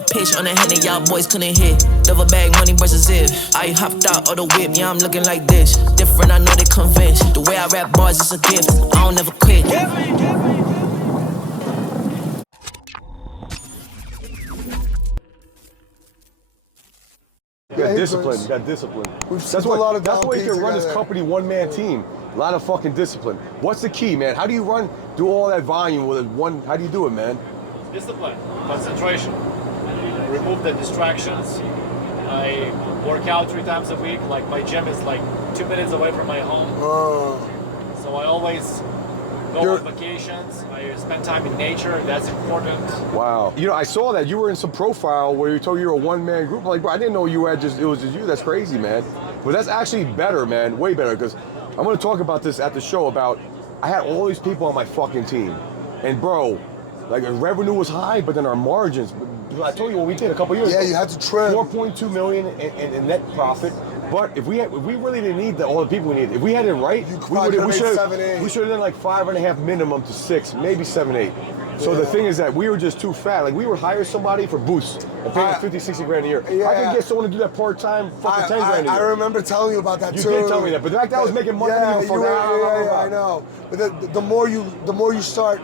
I pitched on the hand and y'all boys couldn't hit. Double bag money versus zip. I hopped out of the whip, yeah, I'm looking like this. Different, I know they convinced. The way I rap bars is a gift. I don't ever quit. You got discipline. You got discipline. That's why you can run this company one-man team. A lot of fucking discipline. What's the key, man? How do you do all that volume with one? How do you do it, man? Discipline, concentration. Remove the distractions. I work out 3 times a week. Like my gym is like 2 minutes away from my home. So I always go on vacations. I spend time in nature. That's important. Wow. You know, I saw that you were in some profile where you told you were a one-man group. Like, bro, I didn't know it was just you. That's crazy, man. But that's actually better, man. Way better, because I'm going to talk about this at the show about I had all these people on my fucking team. And, bro, like, the revenue was high, but then our margins, I told you what we did a couple years ago. Yeah, you had to trim. 4.2 million in net profit. But if we really didn't need all the people we needed, if we had it right, we should have done like 5.5 minimum to 6, maybe 7, 8. So the thing is that we were just too fat. Like, we would hire somebody for boosts and pay them 50, 60 grand a year. Yeah. I could get someone to do that part-time, fucking 10 grand a year. I remember telling you about that too. You did tell me that, but the fact that I was making money. Yeah, I know. But the more you start,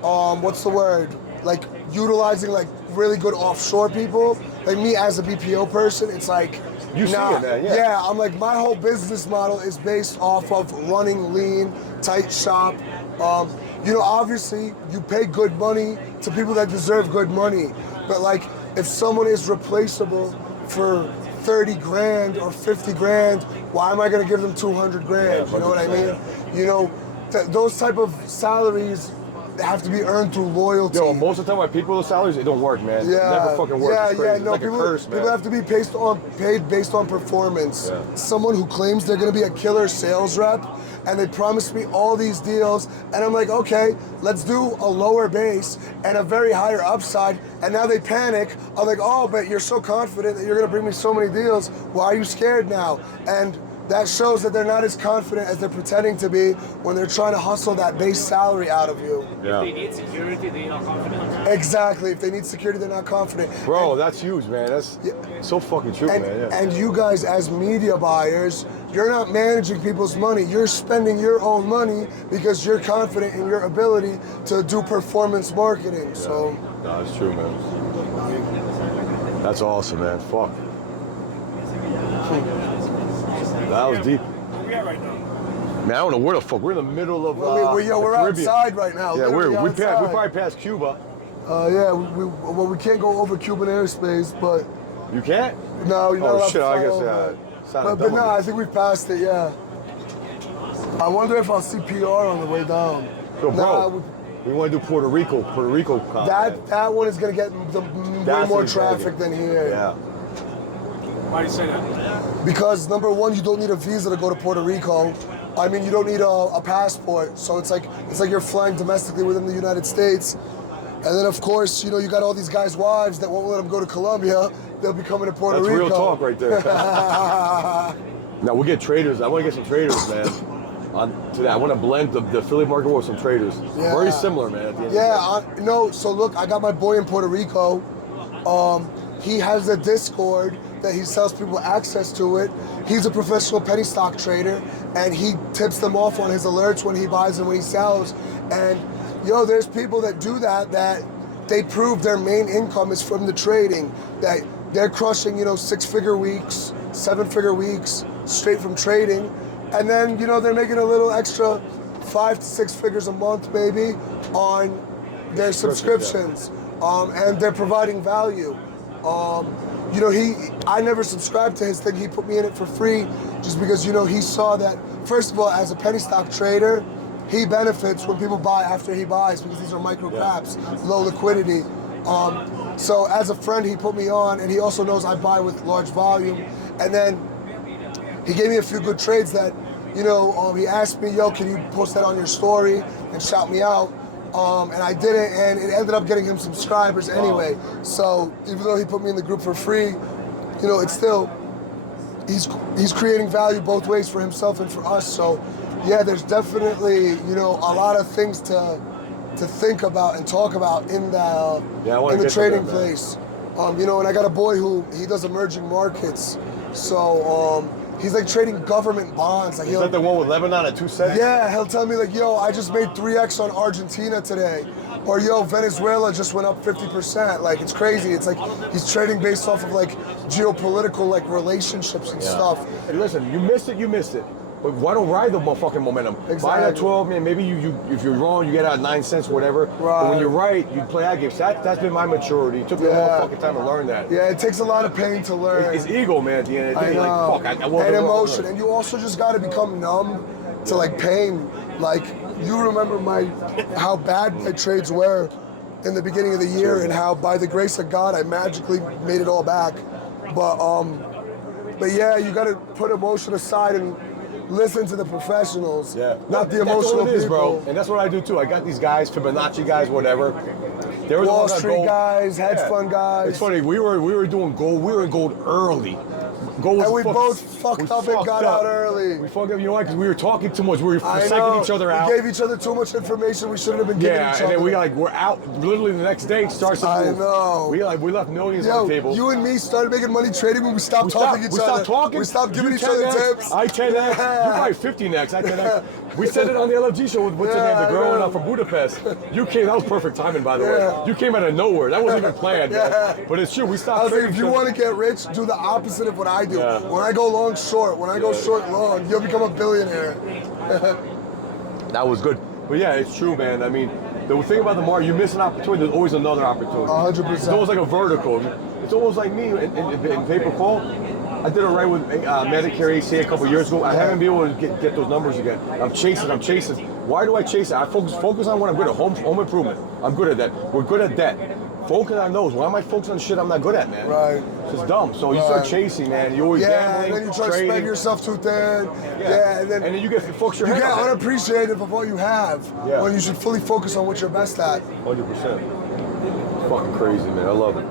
what's the word? Like utilizing like really good offshore people. Like me as a BPO person, it's like. You see it, man, yeah, I'm like, my whole business model is based off of running lean, tight shop. You know, obviously, you pay good money to people that deserve good money. But like, if someone is replaceable for 30 grand or 50 grand, why am I gonna give them 200 grand? You know what I mean? You know, those type of salaries have to be earned through loyalty. Yo, most of the time when people with salaries, it don't work, man. Yeah, it never fucking works. It's crazy. No, it's like people, a curse, man. People have to be paid based on performance. Yeah. Someone who claims they're gonna be a killer sales rep and they promise me all these deals, and I'm like, okay, let's do a lower base and a very higher upside, and now they panic. I'm like, oh, but you're so confident that you're gonna bring me so many deals. Why are you scared now? And that shows that they're not as confident as they're pretending to be when they're trying to hustle that base salary out of you. Yeah. If they need security, they're not confident. Exactly. If they need security, they're not confident. Bro, that's huge, man. That's so fucking true, man. Yeah. And you guys as media buyers, you're not managing people's money. You're spending your own money because you're confident in your ability to do performance marketing. Yeah. So. No, it's true, man. That's awesome, man. Fuck. That was deep. Where we at right now? Man, I don't know where the fuck. We're in the middle of we're outside right now. Yeah, we probably passed Cuba. We can't go over Cuban airspace, but you can't. No, you're not allowed shit, to I guess. over. But no, I think we passed it. Yeah. I wonder if I'll see PR on the way down. Yo, bro, we want to do Puerto Rico. That one is gonna get way more traffic than here. Yeah. Why do you say that? Because number one, you don't need a visa to go to Puerto Rico. I mean, you don't need a passport. So it's like you're flying domestically within the United States. And then of course, you know, you got all these guys' wives that won't let them go to Colombia. They'll be coming to Puerto Rico. That's real talk right there. Now we'll get traders. I want to get some traders, man. To that, I want to blend the affiliate market with some traders. Yeah. Very similar, man. At the end no. So look, I got my boy in Puerto Rico. He has a Discord that he sells people access to it. He's a professional penny stock trader, and he tips them off on his alerts when he buys and when he sells. And there's people that do that they prove their main income is from the trading. That they're crushing 6-figure weeks, 7-figure weeks straight from trading, and then they're making a little extra 5 to 6 figures a month maybe on their subscriptions, and they're providing value. I never subscribed to his thing. He put me in it for free just because, he saw that, first of all, as a penny stock trader, he benefits when people buy after he buys because these are micro caps, low liquidity. So as a friend, he put me on, and he also knows I buy with large volume. And then he gave me a few good trades that, he asked me, can you post that on your story and shout me out? And I did it, and it ended up getting him subscribers anyway. So even though he put me in the group for free, it's still, he's creating value both ways for himself and for us. So yeah, there's definitely, a lot of things to think about and talk about in the trading place. You know, and I got a boy who he does emerging markets, so he's like trading government bonds. Like Is that the one with Lebanon at 2 cents? yeah, he'll tell me like, yo, I just made 3x on Argentina today. Or yo, Venezuela just went up 50%. Like, it's crazy. It's like he's trading based off of like geopolitical like relationships and stuff. Hey, listen, you missed it, you missed it. But why don't ride the motherfucking momentum? Exactly. Buy that 12, man. Maybe you if you're wrong, you get out 9 cents, whatever. But Right. when you're right, you play that game. So that's been my maturity. It took me a long fucking time to learn that. Yeah, it takes a lot of pain to learn. It's ego, man, at the end of the day. I know. Like, fuck, I wasn't and wrong. emotion, and you also just got to become numb to like pain. Like, you remember how bad my trades were in the beginning of the year, and how by the grace of God I magically made it all back. But yeah, you got to put emotion aside and listen to the professionals, not the emotional that's all it is, people. bro. And that's what I do too. I got these guys, Fibonacci guys, whatever. They were the Wall ones that Street gold. guys, hedge fund guys. It's funny. We were doing gold. We were in gold early. Gold was And we fucked- both fucked up and got out early. We fucked up. You know why? Because we were talking too much. We were I forsaking know. each other We out. gave each other too much information we shouldn't have been giving Yeah, each and other. then we're out literally the next day. Starts to I move. know. We left millions Yo, on the table. you and me started making money trading when we stopped we talking stopped, each we other. stopped talking. We stopped giving You each other 10X, tips. I 10X. You probably 50 next. I 10X. We said it on the LFG show with what's her name, the I girl know. from Budapest. You came. That was perfect timing, by the way. Yeah. You came out of nowhere. That wasn't even planned. Yeah. Man. But it's true. We stopped. I was like, trading if you each other. want to get rich, do the opposite of what I do. Yeah. When I go long, short. When I go short, long, you'll become a billionaire. That was good. But yeah, it's true, man. I mean, the thing about the market, you miss an opportunity, there's always another opportunity. 100%. It's almost like a vertical. It's almost like me in pay-per-call. I did it right with Medicare ACA a couple years ago. I haven't been able to get those numbers again. I'm chasing. Why do I chase it? I focus on what I'm good at. Home improvement. I'm good at that. We're good at that. Focus on those. Why am I focusing on shit I'm not good at, man? Right. It's just dumb. So you start chasing, man. You're always gambling, and then you try to trading. spread yourself too thin. Yeah, and then you get focus your you head get on it. unappreciative of what you have. Yeah. When you should fully focus on what you're best at. 100%. It's fucking crazy, man. I love it.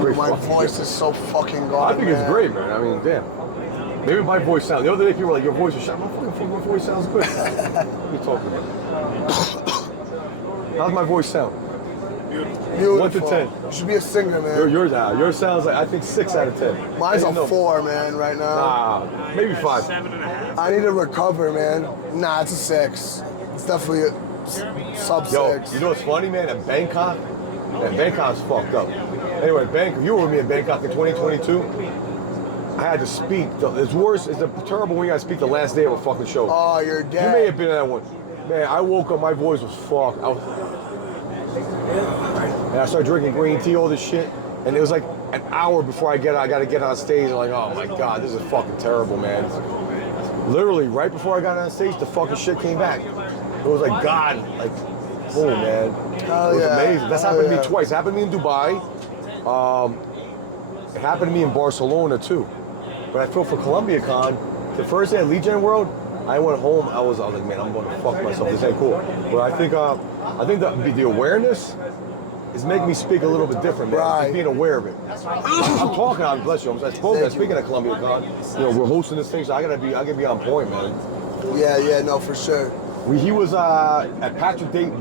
Great My fucking voice shit. is so fucking gone. I think it's great, man. I mean, damn. Maybe my voice sounds. The other day, people were like, "Your voice is shot." My voice sounds good. What are you talking about? How's my voice sound? Beautiful. 1 to 10. You should be a singer, man. Yours sounds like I think 6 out of 10. Mine's I a don't know. 4, man, right now. Maybe 5. 7.5. I need to recover, man. Nah, it's a 6. It's definitely a sub 6. Yo, you know what's funny, man? At Bangkok, Bangkok's fucked up. Anyway, Bangkok, you were with me in Bangkok in 2022. I had to speak. It's worse. It's terrible when you got to speak the last day of a fucking show. Oh, you're You dead. may have been at that one. Man, I woke up, my voice was fucked. And I started drinking green tea, all this shit. And it was like an hour before I got to get on stage. I'm like, oh my God, this is fucking terrible, man. Literally, right before I got on stage, the fucking shit came back. It was like God, like, boom, man. Hell It was yeah. amazing. That's Hell happened to yeah. me twice. It happened to me in Dubai. It happened to me in Barcelona too. But I feel for Colombiacon, the first day at Lead Gen World, I went home. I was like, man, I'm going to fuck myself. This ain't cool. But I think the awareness is making me speak a little bit different, man. Right. Just being aware of it. I'm talking. I'm bless you. I'm speaking at Colombiacon. You know, we're hosting this thing, so I gotta be on point, man. Yeah, no, for sure. He was at Patrick Bet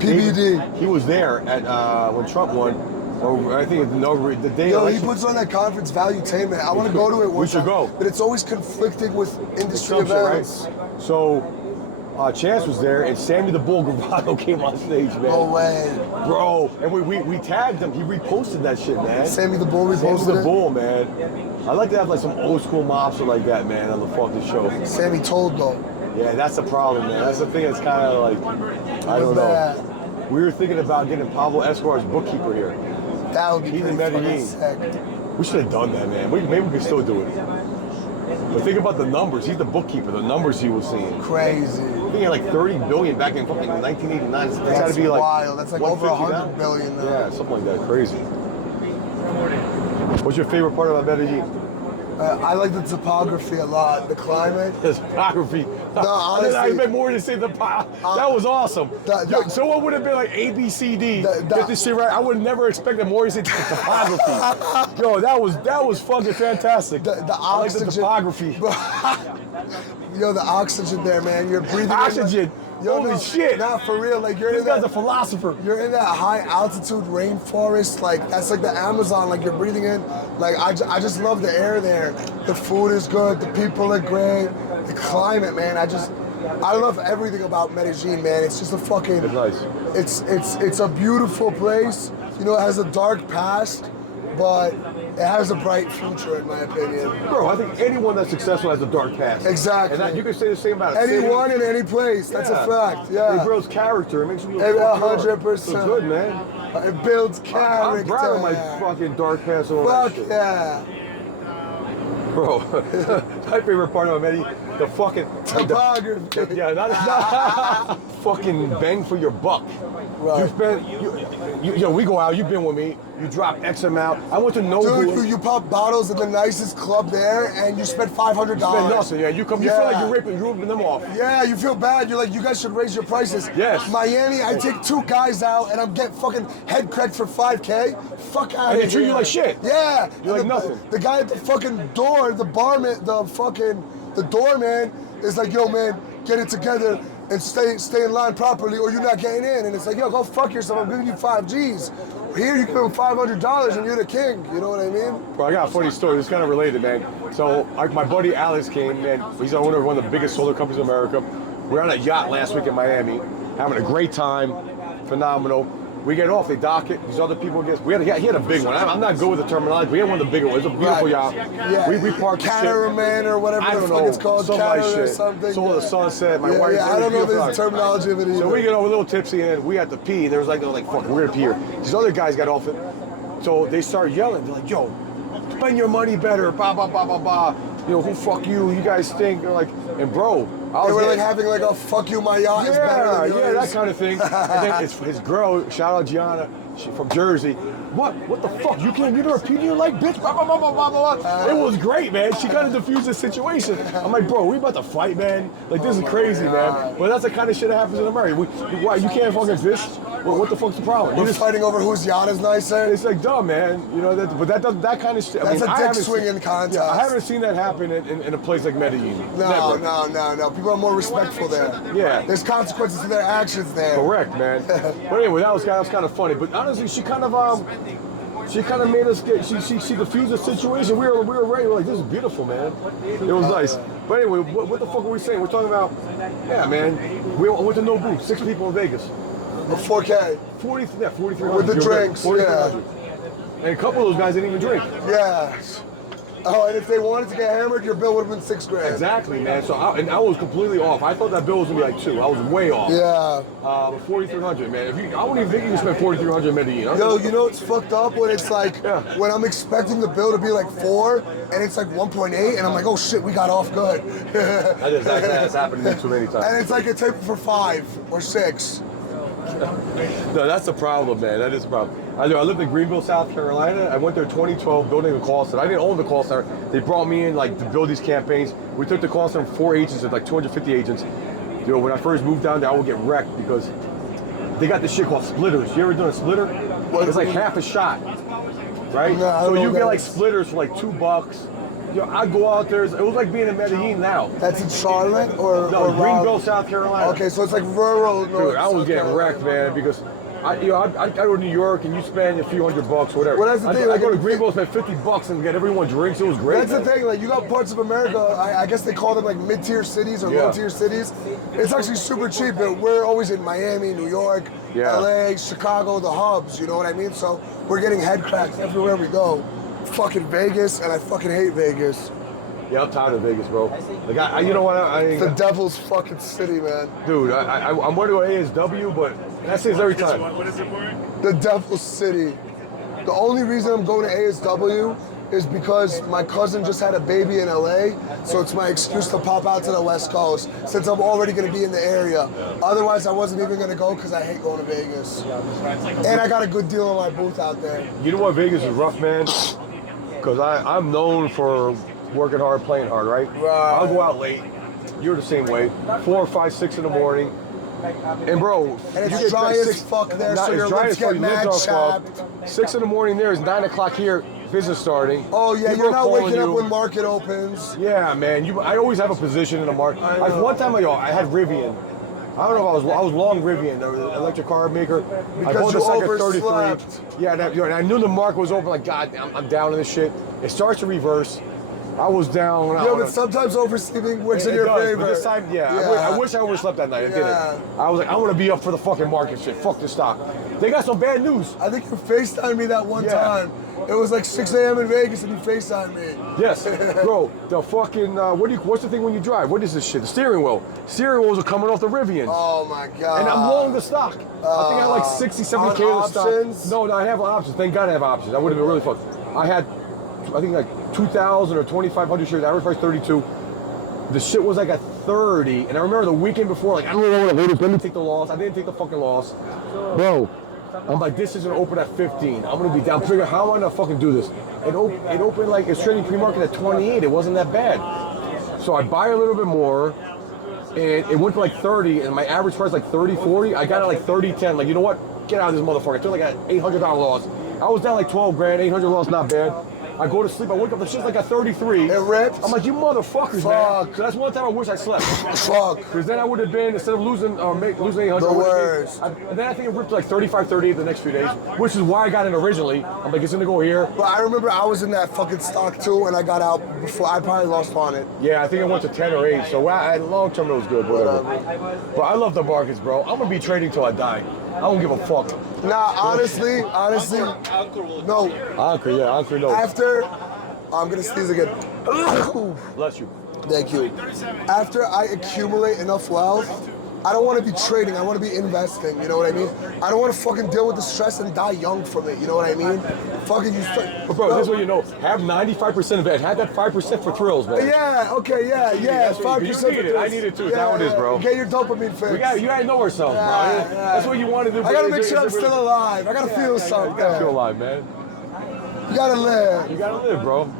PBD. He was there at when Trump won. Or I think the day. Yo, he election. puts on that conference, Valuetainment. I want to go to it one We should time, go. but it's always conflicting with industry Trump shit, events. right? So Chance was there, and Sammy the Bull Gravano came on stage, man. No way. Bro, and we tagged him. He reposted that shit, man. Sammy the Bull Sammy reposted the it. Bull, man. I like to have like some old school mobster like that, man, on the fucking show. Sammy told though. Yeah, that's the problem, man. That's the thing that's kind of like, I don't know. We were thinking about getting Pablo Escobar's bookkeeper here. That would be He's pretty in fucking Medellin. sick. We should have done that, man. Maybe we could still do it. But think about the numbers. He's the bookkeeper. The numbers he was seeing. Crazy. I think he had like 30 billion back in fucking 1989. That's got to be like wild. That's like over 150 100 billion now. Yeah, something like that. Crazy. What's your favorite part about Medellin? I like the topography a lot. The climate. The topography. honestly. I expect more to say that was awesome. Someone would have been like A, B, C, D. Get this shit right. I would never expect that more to say the topography. Yo, that was fucking fantastic. The I like oxygen. the topography. Yo, the oxygen there, man. You're breathing Oxygen. Holy shit. Nah, for real. Like you're This in that, guy's a philosopher. You're in that high altitude rainforest. Like that's like the Amazon. Like you're breathing in. Like I just love the air there. The food is good. The people are great. The climate, man. I love everything about Medellin, man. It's just a fucking. It's nice. It's a beautiful place. You know, it has a dark past, but it has a bright future, in my opinion. Bro, I think anyone that's successful has a dark past. Exactly. And that, you can say the same about anyone in any place. That's a fact. Yeah. It builds character. It makes you 100%. It's good, man. It builds character. I'm proud of my fucking dark past and all that shit. Yeah. Bro, my favorite part of Medi, the fucking topography. Yeah, not fucking bang for your buck. Right. You spend, we go out. You've been with me. You drop X amount. I went to Nobu. Dude, you pop bottles in the nicest club there, and you spend $500. Spend nothing. Yeah, you feel like you're ripping them off. Yeah, you feel bad. You're like, you guys should raise your prices. Yes. Miami, I take 2 guys out, and I'm getting fucking head cracked for $5K. Fuck out of here. And they treat you like shit. Yeah. You're like nothing. The guy at the fucking door, the barman, the doorman is like, yo, man, get it together and stay in line properly, or you're not getting in. And it's like, yo, go fuck yourself. I'm giving you 5 G's. Here you give them $500 and you're the king. You know what I mean? Bro, I got a funny story. It's kind of related, man. So, my buddy Alex came, man. He's the owner of one of the biggest solar companies in America. We were on a yacht last week in Miami, having a great time, phenomenal. We get off, they dock it. These other people get. He had a big one. I'm not good with the terminology. We had one of the bigger ones. It's a beautiful yacht. Yeah. We parked. Catamaran or whatever I the don't fuck know. it's called. Catamaran or shit. something. Saw the sunset. My wife. Yeah, I don't know if it's the terminology of it either. So we get over a little tipsy and we had to pee. There was like, fuck, we're gonna pee here. These other guys got off it. So they start yelling. They're like, yo, spend your money better. Blah, blah, blah, blah, blah. You know, who fuck you? You guys stink. They're like, and bro, they were like having like a fuck you, my yacht is better than yours. Yeah, that kind of thing. And then it's his girl, shout out Gianna, she from Jersey. What the fuck? You can't get her opinion? You like, bitch? Blah, blah, blah, blah, blah, blah. It was great, man. She kind of diffused the situation. I'm like, bro, we about to fight, man. Like, this is crazy, man. Well, that's the kind of shit that happens in America. Why, you can't fucking exist? What the fuck's the problem? We're just fighting over whose yacht is nicer. It's like dumb, man. You know, that kind of shit. That's a dick swinging contest. Yeah, I haven't seen that happen in a place like Medellin. No. People are more respectful there. Yeah. There's consequences to their actions there. Correct, man. But anyway, that was kind of funny. But honestly, she kind of made us get. She diffused the situation. We were ready. We're like, this is beautiful, man. It was nice. But anyway, what the fuck are we saying? We're talking about, yeah, man. We went to Nobu. 6 people in Vegas. 4K. 4,300. With the drinks, 4,300. And a couple of those guys didn't even drink. Yeah. Oh, and if they wanted to get hammered, your bill would have been $6 grand. Exactly, man. So I was completely off. I thought that bill was gonna be like 2. I was way off. Yeah. 4,300, man. I wouldn't even think you could spend 4,300 in Medellin. Yo, you know what's fucked up when it's like when I'm expecting the bill to be like 4 and it's like 1.8 and I'm like, oh shit, we got off good. That's happened to me too many times. And it's like a table for 5 or 6. No, that's the problem, man. That is the problem. I lived in Greenville, South Carolina. I went there 2012 building a call center. I didn't own the call center. They brought me in like to build these campaigns. We took the call center from 4 agents to like 250 agents. You know, when I first moved down there, I would get wrecked because they got this shit called splitters. You ever done a splitter? It's like half a shot, right? No, so you get like splitters for like $2. Yo, I go out there. It was like being in Medellin now. That's in Charlotte or Greenville, South Carolina. Okay, so it's like rural. Dude, I was getting wrecked, man, because I go to New York and you spend a few $100, whatever. Well, that's the thing. I go to Greenville, spend $50 and get everyone drinks. It was great. That's the thing. Like you got parts of America. I guess they call them like mid-tier cities or low-tier cities. It's actually super cheap. But we're always in Miami, New York, LA, Chicago, the hubs. You know what I mean? So we're getting head cracks everywhere we go. Fucking Vegas, and I fucking hate Vegas. Yeah, I'm tired of Vegas, bro. Like, you know what? It's the devil's fucking city, man. Dude, I'm going to ASW, but that's it every time. What is it for? The devil's city. The only reason I'm going to ASW is because my cousin just had a baby in LA, so it's my excuse to pop out to the West Coast since I'm already going to be in the area. Otherwise, I wasn't even going to go because I hate going to Vegas. And I got a good deal on my booth out there. You know what? Vegas is rough, man? Because I'm known for working hard, playing hard, right? I'll go out late. You're the same way. 4, 5, 6 in the morning. And bro, and it's dry as fuck there, so your lips get mad chapped. 6 in the morning there is 9 o'clock here. business starting. Oh yeah, people you're are not calling waking up you. when market opens. Yeah, man. I always have a position in the market. Like one time, I had Rivian. I don't know if I was long Rivian, the electric car maker. I bought this like at 33. Yeah, and I knew the market was open. Like, God, I'm down in this shit. It starts to reverse. I was down. Yeah, but sometimes oversleeping works in your favor. But this time, I wish I overslept that night. I didn't. I was like, I want to be up for the fucking market shit. Fuck this stock. They got some bad news. I think you FaceTimed me that one time. It was like 6 a.m. in Vegas and you FaceTimed me. Yes, bro. The fucking what's the thing when you drive? What is this shit? The steering wheel. Steering wheels are coming off the Rivians. Oh my god. And I'm long the stock. I think I had like 60, 70K of the stock. No, I have options. Thank God I have options. I would have been really fucked. I had, I think like 2,000 or 2,500 shares. Average price 32. The shit was like at 30, and I remember the weekend before, like, I don't know what to do. Let me take the loss. I didn't take the fucking loss, bro. I'm like, this is gonna open at 15. I'm gonna be down. Figure how am I gonna fucking do this? It opened like it's trading pre-market at 28. It wasn't that bad. So I buy a little bit more, and it went to like 30, and my average price like 30, 40. I got it like 30, 10. Like, you know what? Get out of this motherfucker. I took like an $800 loss. I was down like 12 grand, 800 loss, not bad. I go to sleep, I wake up, the shit's like at 33. It ripped? I'm like, you motherfuckers, man. So that's one time I wish I slept. Fuck. Because then I would have been, instead of losing 800, the worst. And then I think it ripped to like 35, 38 the next few days, which is why I got in originally. I'm like, it's gonna go here. But I remember I was in that fucking stock too, and I got out before. I probably lost on it. Yeah, I think it went to 10 or 8. So long term it was good, whatever. But I love the markets, bro. I'm gonna be trading till I die. I don't give a fuck. Nah, honestly, no. Anchor, no. After, I'm gonna sneeze again. Bless you. Thank you. After I accumulate enough wealth, I don't want to be trading. I want to be investing. You know what I mean? I don't want to fucking deal with the stress and die young from it. You know what I mean? Fucking you. But bro, this is what you know. Have 95% of it. Have that 5% for thrills, man. Yeah. Okay. Yeah. 5%. You need it. I need it too. That's how it is, bro. Get your dopamine fix. You gotta know ourselves, bro. That's what you want to do. I gotta make sure I'm still alive. I gotta feel something. You gotta feel alive, man. You gotta live. You gotta live, bro.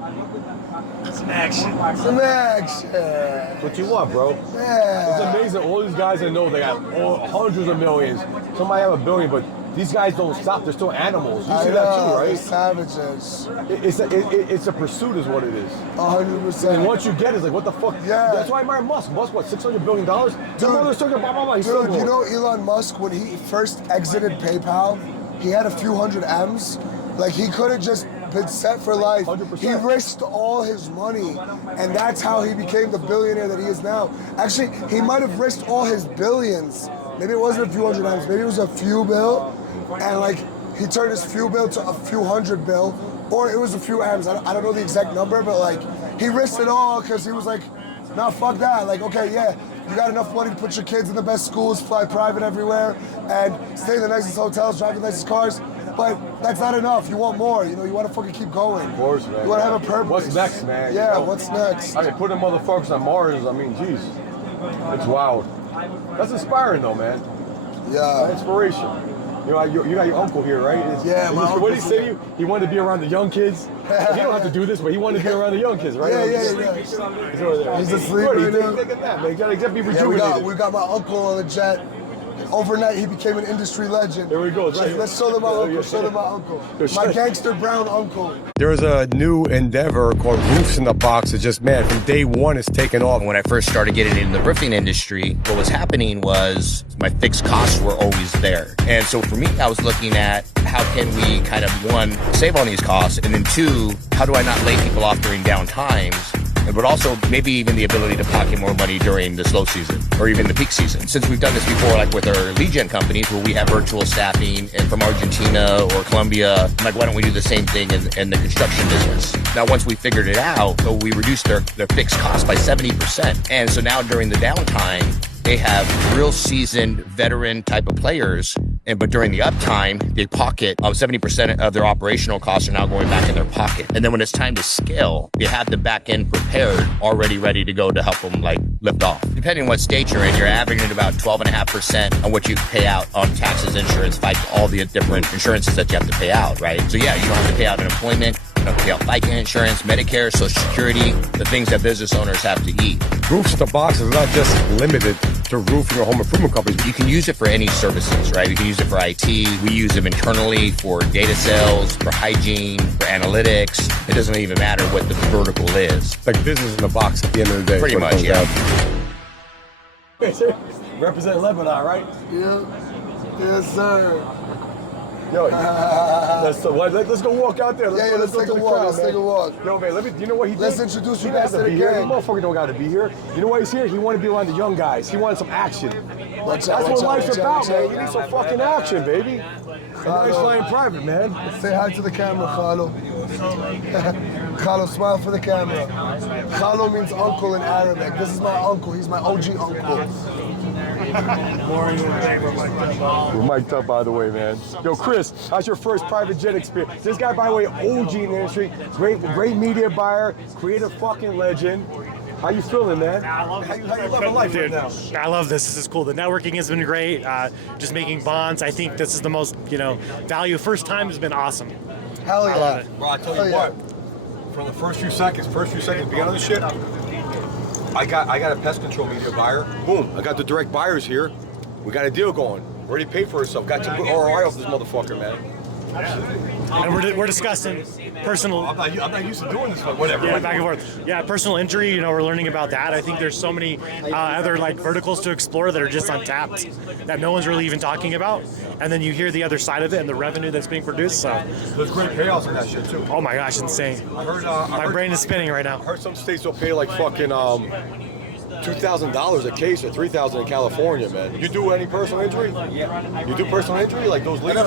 Some action. What you want, bro? Yeah. It's amazing. All these guys I know, they got hundreds of millions. Some might have $1 billion, but these guys don't stop. They're still animals. You see that too, right? They're savages. It's a pursuit, is what it is. 100%. And once you get it, it's like, what the fuck? Yeah. That's why I admire Musk. Musk, what, $600 billion? Dude, you know Elon Musk, when he first exited PayPal, he had a few hundred M's. Like, he could have just been set for life. 100%. He risked all his money, and that's how he became the billionaire that he is now. Actually, he might have risked all his billions. Maybe it wasn't a few hundred M's, maybe it was a few bill, and like, he turned his few bill to a few hundred bill, or it was a few M's. I don't know the exact number, but like, he risked it all because he was like, nah, fuck that. Like, okay, yeah, you got enough money to put your kids in the best schools, fly private everywhere, and stay in the nicest hotels, drive the nicest cars. But that's not enough. You want more. You know, you want to fucking keep going. Of course, man. You want to have a purpose. What's next, man? Yeah, You know? what's next? I mean, putting motherfuckers on Mars, I mean, geez. It's wild. That's inspiring, though, man. Yeah. Inspiration. You know, you got your uncle here, right? Yeah, my What did he uncle's say to you? He wanted to be around the young kids. He don't have to do this, but he wanted to be around the young kids, right? Yeah. He's over there. He's asleep right now. Take a nap, man. You gotta be Yeah, rejuvenated. we got my uncle on the jet. Overnight, he became an industry legend. There we go. Right. Let's show them my uncle. Show them my uncle. My gangster brown uncle. There's a new endeavor called Roofs in the Box. It's just, man, from day one, it's taken off. When I first started getting into the roofing industry, what was happening was my fixed costs were always there. And so for me, I was looking at how can we kind of, one, save on these costs, and then two, how do I not lay people off during down times? But also maybe even the ability to pocket more money during the slow season or even the peak season. Since we've done this before, like with our lead gen companies where we have virtual staffing and from Argentina or Colombia, I'm like, why don't we do the same thing in the construction business? Now, once we figured it out, so we reduced their fixed cost by 70%. And so now during the downtime, they have real seasoned veteran type of players. But during the uptime, they pocket 70% of their operational costs are now going back in their pocket. And then when it's time to scale, they have the back end prepared, already ready to go to help them like lift off. Depending on what state you're in, you're averaging about 12.5% on what you pay out on taxes, insurance, like all the different insurances that you have to pay out, right? So yeah, you don't have to pay out unemployment. pay out FICA insurance, Medicare, Social Security, the things that business owners have to eat. Roofs to boxes is not just limited to roofing or home improvement companies. You can use it for any services, right? You can use it for IT. We use them internally for data sales, for hygiene, for analytics. It doesn't even matter what the vertical is. It's like business in a box at the end of the day. Pretty much, yeah. Represent Lebanon, right? Yeah. Yes, sir. Yo, let's go walk out there. Let's take a walk. Let's take a walk. Yo, man, you know what he did? Let's introduce you He guys has to the be here. gang. The motherfucker don't got to be here. You know why he's here? He wanted to be around the young guys. He wanted some action. That's what life's about, man. You need some fucking action, baby. And now he's flying private, man. Say hi to the camera, Khalo. Khalo, smile for the camera. Khalo means uncle in Arabic. This is my uncle. He's my OG uncle. We're mic'd up, by the way, man. Yo, Chris, how's your first private jet experience? This guy, by the way, OG in the industry, great media buyer, creative fucking legend. How you feeling, man? I love How you loving life right now? I love this. This is cool. The networking has been great. Just making bonds. I think this is the most, value. First time has been awesome. Hell yeah. I love it. Bro, I tell you what, from the first few seconds, beginning of the shit, I got a pest control media buyer. Boom, I got the direct buyers here. We got a deal going. Already paid for herself. Got some good ROI off this motherfucker, man. And we're discussing personal. I'm not used to doing this, but whatever. Yeah, back and forth. Yeah, personal injury. We're learning about that. I think there's so many other verticals to explore that are just untapped that no one's really even talking about. And then you hear the other side of it and the revenue that's being produced. So There's great payouts on that shit too. oh my gosh, insane. My brain is spinning right now. I heard some states will pay like fucking $2,000 a case or $3,000 in California, man. You do any personal injury? Yeah. You do personal injury like those leagues?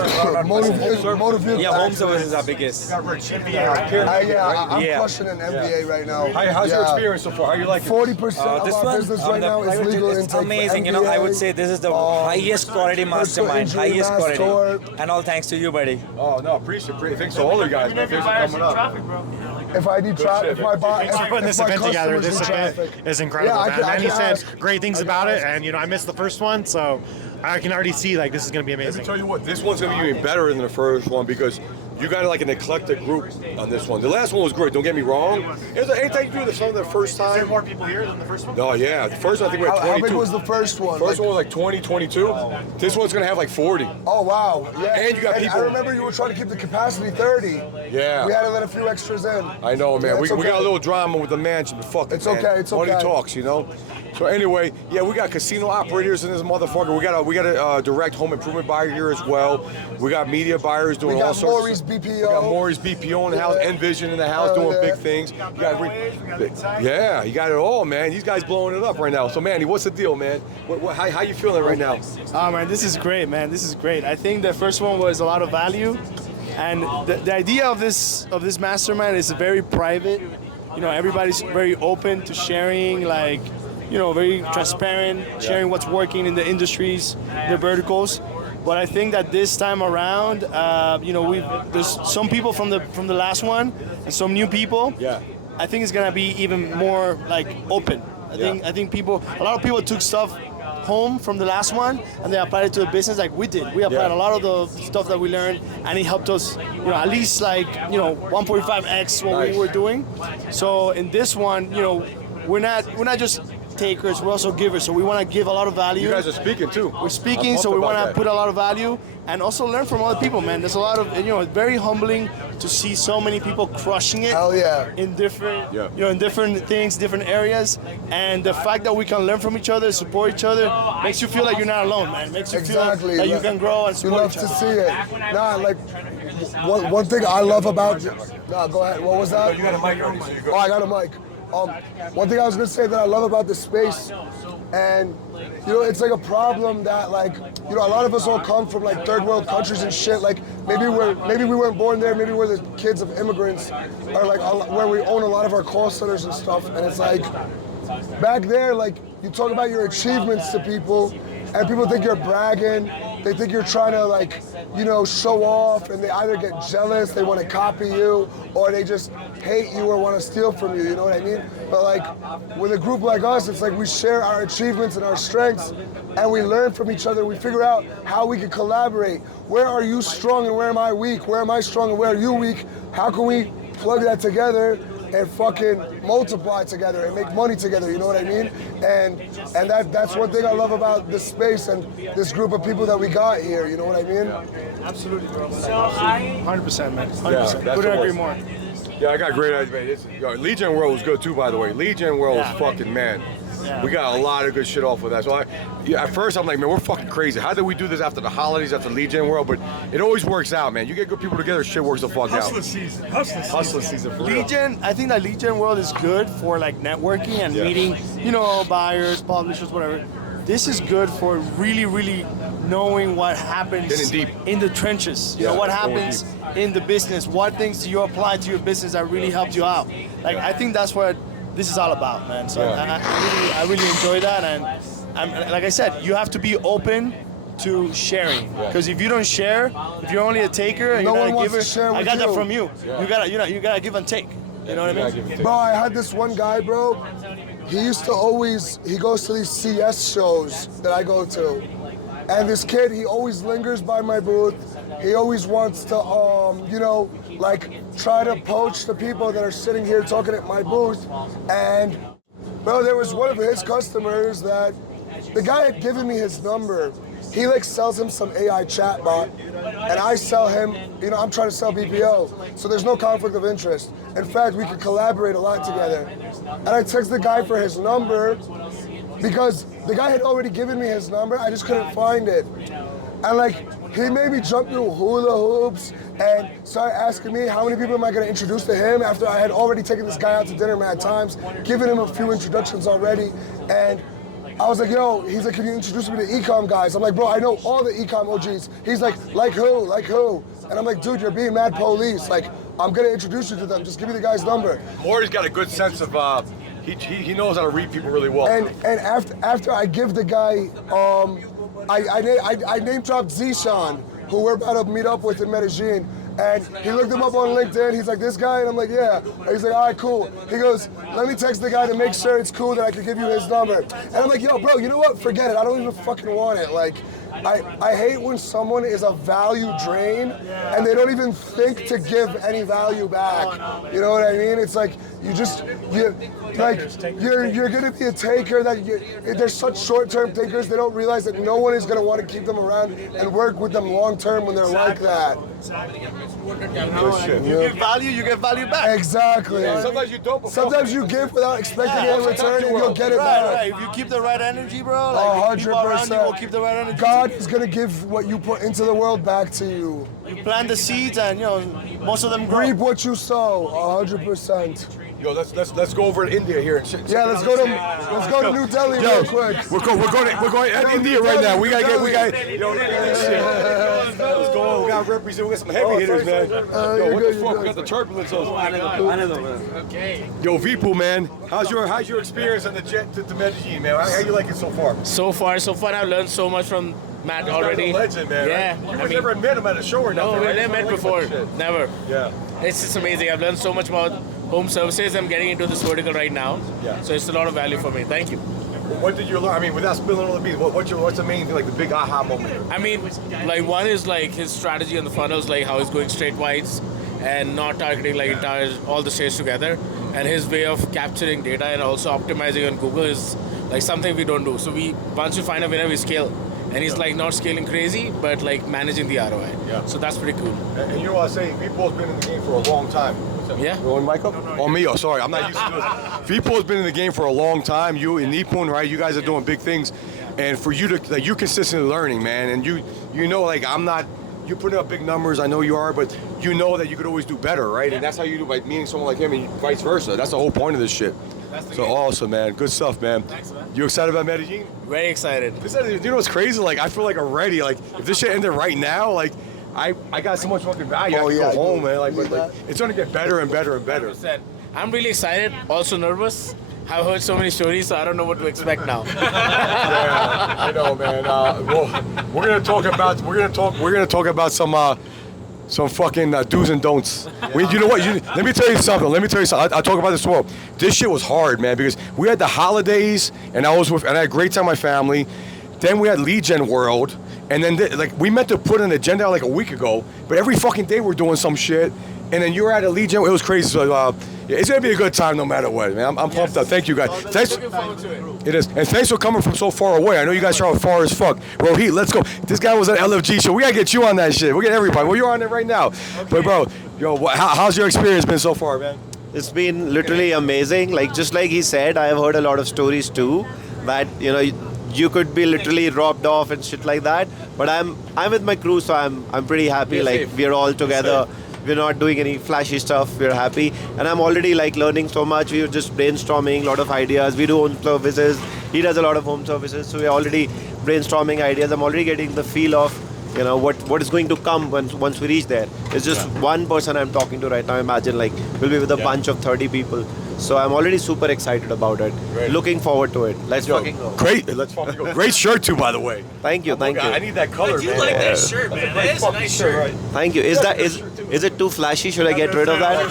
Motor vehicle. Yeah, home service is our biggest. I'm Yeah. crushing an MBA right now. How's your experience so far? How you like it? 40% of This our one, business right now is legal it's intake. amazing. I would say this is the highest quality mastermind, highest quality. And all thanks to you, buddy. Oh, no, appreciate it. Thanks to all you guys, man. Thanks for coming up. If I need traffic, if my Thanks for putting this event together. This event is incredible, Yeah, man. Manny said ask. great things about it, and I missed the first one, so I can already see this is going to be Let me amazing. tell you what, this one's going to be even better than the first one because you got like an eclectic group on this one. The last one was great, don't get me wrong. Anytime you do this one the first time. Is there more people here than the first one? No, yeah. The first one, I think we had 22. How big was the first one? First one was like 20, 22. This one's going to have like 40. Oh, wow. Yeah. And you got people- I remember you were trying to keep the capacity 30. Yeah. We had to let a few extras in. I know, man. Yeah, we it's okay. got a little drama with the mansion, but fuck it, It's man. okay, it's Money okay. talks, So anyway, yeah, we got casino operators in this motherfucker. We got a direct home improvement buyer here as well. We got media buyers doing We all got sorts. Maury's of BPO. We got Maury's BPO in the house, Envision in the house doing big things. You got you got it all, man. These guys blowing it up right now. So Manny, what's the deal, man? How you feeling right now? Oh man, this is great, man. This is great. I think the first one was a lot of value, and the idea of this mastermind is very private. Everybody's very open to sharing, very transparent, sharing what's working in the industries, the verticals. But I think that this time around, there's some people from the last one and some new people. Yeah. I think it's gonna be even more open. I think a lot of people took stuff home from the last one and they applied it to the business like we did. We applied a lot of the stuff that we learned and it helped us, at least 1.5x what we were doing. So in this one, we're not just takers, we're also givers. So we want to give a lot of value. You guys are speaking too. We're speaking, so we want to put a lot of value and also learn from other people, man. There's a lot of, it's very humbling to see so many people crushing it. Hell yeah. In different, in different things, different areas. And the fact that we can learn from each other, support each other, makes you feel like you're not alone, man. Makes you feel that you can grow and support each other. You love to see it. One thing I love about... Nah, go ahead. What was that? You got a mic already, so you go. Oh, I got a mic. One thing I was gonna say that I love about this space, and it's like a problem that a lot of us all come from third world countries and shit. Maybe we weren't born there. Maybe we're the kids of immigrants, or where we own a lot of our call centers and stuff. And it's back there, you talk about your achievements to people, and people think you're bragging. They think you're trying to show off, and they either get jealous, they want to copy you, or they just hate you or want to steal from you, you know what I mean? But with a group like us, it's we share our achievements and our strengths, and we learn from each other. We figure out how we can collaborate. Where are you strong and where am I weak? Where am I strong and where are you weak? How can we plug that together and fucking multiply together and make money together, you know what I mean? And that's one thing I love about this space and this group of people that we got here, you know what I mean? Absolutely, bro. 100%, man. 100%. that's Couldn't what- agree more. Yeah, I got great ideas. Legion World was good too, by the way. Legion World was fucking, man. We got a lot of good shit off of that. So at first I'm like, man, we're fucking crazy. How did we do this after the holidays, after Legion World? But it always works out, man. You get good people together, shit works the fuck out. Hustler season for real. Legion, I think that Legion World is good for like networking and meeting, buyers, publishers, whatever. This is good for really, really knowing what happens Getting deep. in the trenches. You know, what happens in the business. What things do you apply to your business that really helped you out? Like, I think that's what this is all about, man. So I really enjoy that. And like I said, you have to be open to sharing. Because if you don't share, if you're only a taker and No you're one not a wants to giver, share I with got that you. from you. You gotta give and take. You know what I mean? Bro, I had this one guy, bro. He used to he goes to these CS shows that I go to. And this kid, he always lingers by my booth. He always wants to, try to poach the people that are sitting here talking at my booth. And, bro, there was one of his customers that the guy had given me his number. He sells him some AI chatbot, and I sell him, I'm trying to sell BPO. So there's no conflict of interest. In fact, we could collaborate a lot together. And I text the guy for his number because the guy had already given me his number, I just couldn't find it. And he made me jump through hula hoops and started asking me how many people am I gonna introduce to him after I had already taken this guy out to dinner mad times, given him a few introductions already. And I was like, he's like, can you introduce me to e-com guys? I'm like, bro, I know all the e-com OGs. He's like who? And I'm like, dude, you're being mad police. I'm gonna introduce you to them, just give me the guy's number. Morty's got a good sense of, he knows how to read people really well. And after I give the guy, I name dropped Zishan, who we're about to meet up with in Medellin. And he looked him up on LinkedIn. He's like, this guy? And I'm like, yeah. And he's like, all right, cool. He goes, let me text the guy to make sure it's cool that I can give you his number. And I'm like, yo, bro, you know what? Forget it. I don't even fucking want it. I hate when someone is a value drain and they don't even think to give any value back. You know what I mean? It's like you're gonna be a taker they're such short-term takers, they don't realize that no one is gonna want to keep them around and work with them long-term when they're like that. Good shit. You give value, you get value back. Exactly. Sometimes you don't. Sometimes you give without expecting it in return and you'll get it back. Right. If you keep the right energy, bro, people around you will keep the right energy. God is gonna give what you put into the world back to you. You plant the seeds and most of them grow. Reap what you sow, 100%. Yo, let's go over to India here and shit. Yeah, let's go to New Delhi real quick. We're going to India right now. We got yo, let's go. We got to represent. We got some heavy hitters, man. Yo, what the fuck? We got the turbulence on. Okay. Yo, Vipul, man, how's your experience on the jet to Medellin, man? How you like it so far? So far, I've learned so much from Matt already. He's a legend, man. Yeah, Right? You never met him at a show or nothing, No, right? we never met before. Yeah. Never. It's just amazing. I've learned so much about home services. I'm getting into this vertical right now. Yeah. So it's a lot of value for me. Thank you. What did you learn? I mean, without spilling all the beans, what's the main thing, the big aha moment? I mean, one is his strategy on the funnels, how he's going straight wides and not targeting all the states together. And his way of capturing data and also optimizing on Google is something we don't do. So once you find a winner, we scale. And he's not scaling crazy, but managing the ROI. Yeah. So that's pretty cool. And you know what I was saying? Vipul's been in the game for a long time. Yeah. You want mic up? Oh, me. Oh, sorry. I'm not used to this. Vipul's been in the game for a long time. You and Nipun, right? You guys are doing big things. And for you to, you're consistently learning, man. And you I'm not, you're putting up big numbers. I know you are, but you know that you could always do better, right? And that's how you do by meeting someone like him and vice versa. That's the whole point of this shit. So awesome, man. Good stuff, man. Thanks, man. You excited about Medellin? Very excited. You know what's crazy? I feel already, if this shit ended right now, I got so much fucking value. I can go home, man. But it's gonna get better and better and better. 100%. I'm really excited, also nervous. I've heard so many stories, so I don't know what to expect now. Yeah, I know, man. We're gonna talk about some fucking do's and don'ts. You know what? Let me tell you something. I talk about this tomorrow. This shit was hard, man, because we had the holidays, and I had a great time with my family. Then we had Legion World, and then we meant to put an agenda out a week ago, but every fucking day we're doing some shit. And then you were at a lead gen. It was crazy. So, it's gonna be a good time no matter what, man. I'm pumped up. Thank you guys. Thanks. Looking forward to it. It is. And thanks for coming from so far away. I know you guys are far as fuck. Rohit, let's go. This guy was at LFG show. We gotta get you on that shit. We'll get everybody. Well, you're on it right now. Okay. But bro, how's your experience been so far, man? It's been literally amazing. Like just like he said, I have heard a lot of stories too that you could be literally robbed off and shit like that. But I'm with my crew, so I'm pretty happy. We're all together. We're not doing any flashy stuff. We're happy, and I'm already learning so much. We're just brainstorming a lot of ideas. We do home services. He does a lot of home services, so we're already brainstorming ideas. I'm already getting the feel of what is going to come once we reach there. It's just one person I'm talking to right now. Imagine we'll be with a bunch of 30 people. So I'm already super excited about it. Great. Looking forward to it. Let's fucking go. Great. Let's fucking go. Great shirt too, by the way. Thank you. I need that color, I do like that shirt, man. That is a nice shirt. Right? Thank you. Is it too flashy? Should I get rid of that?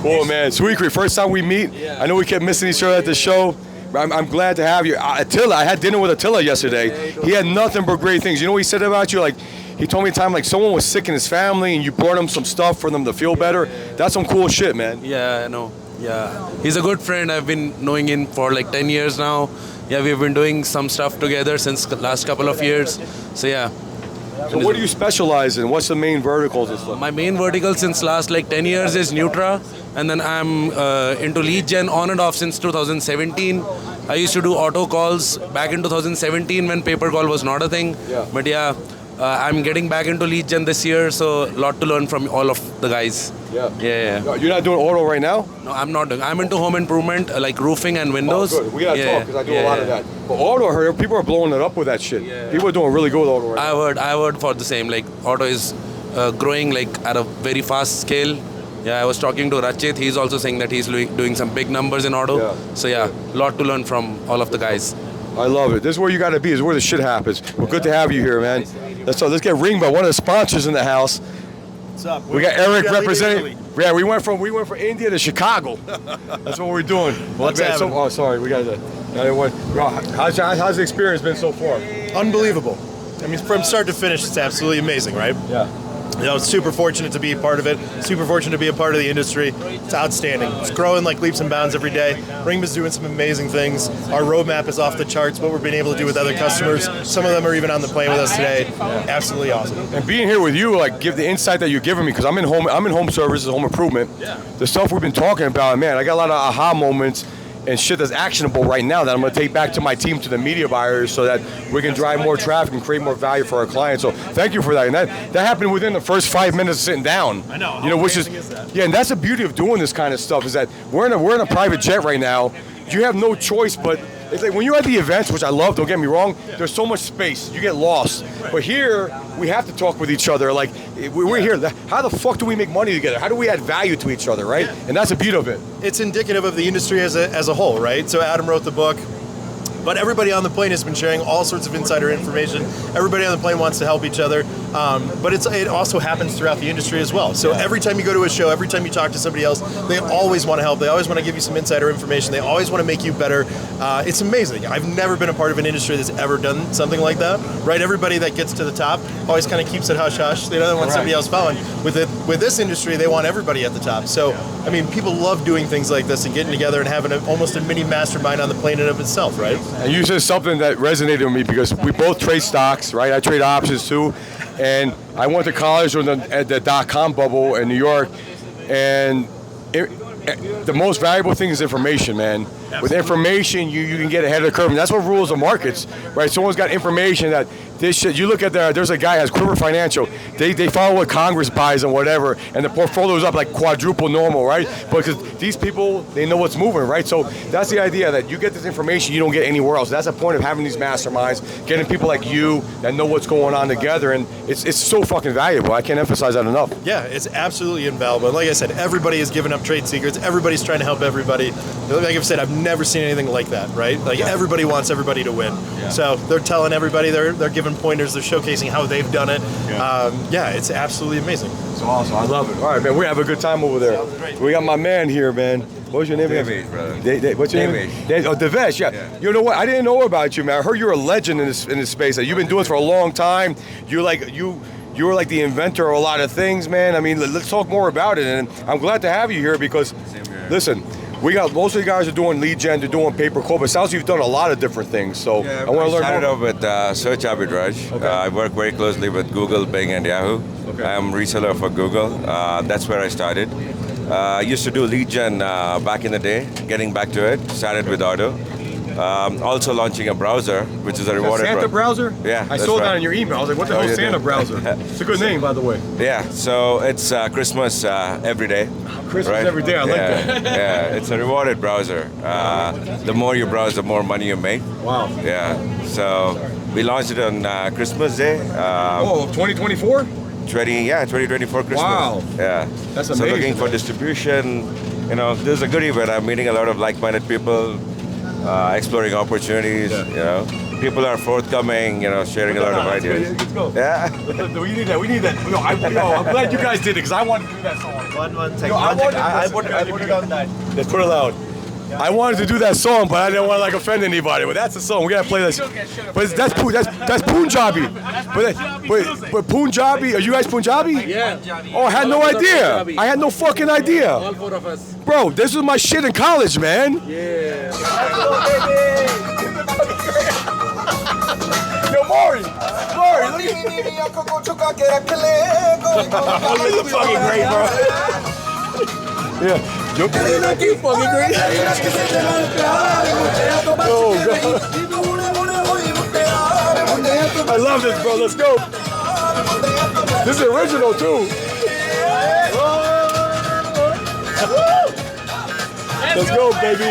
Cool, man. Sweekry, first time we meet. I know we kept missing each other at the show. I'm glad to have you. Attila, I had dinner with Attila yesterday. He had nothing but great things. You know what he said about you? He told me a time someone was sick in his family and you brought him some stuff for them to feel better. That's some cool shit, man. Yeah, I know. Yeah. He's a good friend. I've been knowing him for 10 years now. Yeah, we've been doing some stuff together since the last couple of years. So yeah. So what do you specialize in? What's the main verticals and stuff? My main vertical since last 10 years is Nutra. And then I'm into lead gen on and off since 2017. I used to do auto calls back in 2017 when paper call was not a thing. Yeah. But yeah, I'm getting back into lead gen this year, so a lot to learn from all of the guys. Yeah. You're not doing auto right now? No, I'm not doing. I'm into home improvement, like roofing and windows. Oh, good. We gotta talk because I do a lot of that. But auto, I heard people are blowing it up with that shit. People are doing really good with auto right now. I heard for the same. Auto is growing at a very fast scale. Yeah, I was talking to Rachit. He's also saying that he's doing some big numbers in auto. Yeah. So yeah, a lot to learn from all of the guys. I love it. This is where you got to be. This is where the shit happens. Well, good to have you here, man. Let's get ringed by one of the sponsors in the house. What's up? We got Eric representing. Yeah, we went from India to Chicago. That's what we're doing. Oh, sorry. We got how's the experience been so far? Unbelievable. I mean, from start to finish, it's absolutely amazing, right? Yeah. Super fortunate to be a part of it. Super fortunate to be a part of the industry. It's outstanding. It's growing like leaps and bounds every day. Ringma's doing some amazing things. Our roadmap is off the charts. What we're being able to do with other customers. Some of them are even on the plane with us today. Absolutely awesome. And being here with you, give the insight that you're giving me, because I'm in home services, home improvement. Yeah. The stuff we've been talking about, man, I got a lot of aha moments and shit that's actionable right now that I'm going to take back to my team, to the media buyers, so that we can drive more traffic and create more value for our clients. So thank you for that. And that happened within the first 5 minutes of sitting down. I know. Which is that? Yeah, and that's the beauty of doing this kind of stuff, is that we're in a private jet right now. You have no choice, but it's when you're at the events, which I love, don't get me wrong, there's so much space. You get lost. But here, we have to talk with each other. We're here. How the fuck do we make money together? How do we add value to each other, right? And that's the beauty of it. It's indicative of the industry as a whole, right? So Adam wrote the book. But everybody on the plane has been sharing all sorts of insider information. Everybody on the plane wants to help each other. But it also happens throughout the industry as well. So every time you go to a show, every time you talk to somebody else, they always want to help. They always want to give you some insider information. They always want to make you better. It's amazing. I've never been a part of an industry that's ever done something like that, right? Everybody that gets to the top always kind of keeps it hush-hush. They don't want somebody else following. With this industry, they want everybody at the top. So, I mean, people love doing things like this and getting together and having almost a mini mastermind on the plane in and of itself, right? And you said something that resonated with me, because we both trade stocks, right? I trade options too. And I went to college at the dot-com bubble in New York. And the most valuable thing is information, man. Absolutely. With information, you can get ahead of the curve. And that's what rules the markets, right? Someone's got information that this shit. You look at there's a guy who has Quiver Financial. They follow what Congress buys and whatever, and the portfolio is up quadruple normal, right? Because these people, they know what's moving, right? So that's the idea, that you get this information you don't get anywhere else. That's the point of having these masterminds, getting people like you that know what's going on together, and it's so fucking valuable. I can't emphasize that enough. Yeah, it's absolutely invaluable. And like I said, everybody is giving up trade secrets. Everybody's trying to help everybody. Like I've said, I've never seen anything like that, right? Everybody wants everybody to win. Yeah. So they're telling everybody, they're giving pointers, they're showcasing how they've done it. Yeah, it's absolutely amazing. It's awesome. I love it. All right, man, we have a good time over there. We got my man here, man. What's your name? Devesh, brother. What's your name? Devesh, yeah. You know what? I didn't know about you, man. I heard you're a legend in this space. That you've been doing it for a long time. you were like the inventor of a lot of things, man. I mean, let's talk more about it. And I'm glad to have you here because, listen, we got most of the guys are doing lead gen, they're doing pay-per-click, but it sounds like you've done a lot of different things. So I want to learn started more. off with search arbitrage. Okay. I work very closely with Google, Bing, and Yahoo. Okay. I'm reseller for Google. That's where I started. I used to do lead gen back in the day. Getting back to it, started with Auto. Also launching a browser, which is a rewarded Santa browser? Yeah, I that's saw right. that in your email. I was like, what the hell is Santa browser? It's a good name, by the way. Yeah, so it's Christmas every day. Christmas every day, I like that. Yeah, it's a rewarded browser. The more you browse, the more money you make. Wow. Yeah, so we launched it on Christmas Day. 2024? 2024 Christmas. Wow. Yeah. That's So amazing. looking for distribution, this is a good event. I'm meeting a lot of like-minded people, exploring opportunities, People are forthcoming, sharing a lot of ideas. Let's go. Yeah. We need that. We need that. I'm glad you guys did it because I wanted to do that song. One second. I put it on that. Let's put it loud. I wanted to do that song, but I didn't want to offend anybody. But that's the song. We gotta play this. But that's Punjabi. But Punjabi, are you guys Punjabi? Yeah. Oh, I had no idea. I had no fucking idea. All four of us. Bro, this was my shit in college, man. Yeah. Yo, Maury, look at the fucking great, bro. Yeah. Yo, fucking great. Oh, God. I love this, bro. Let's go. This is original, too. Let's go, baby.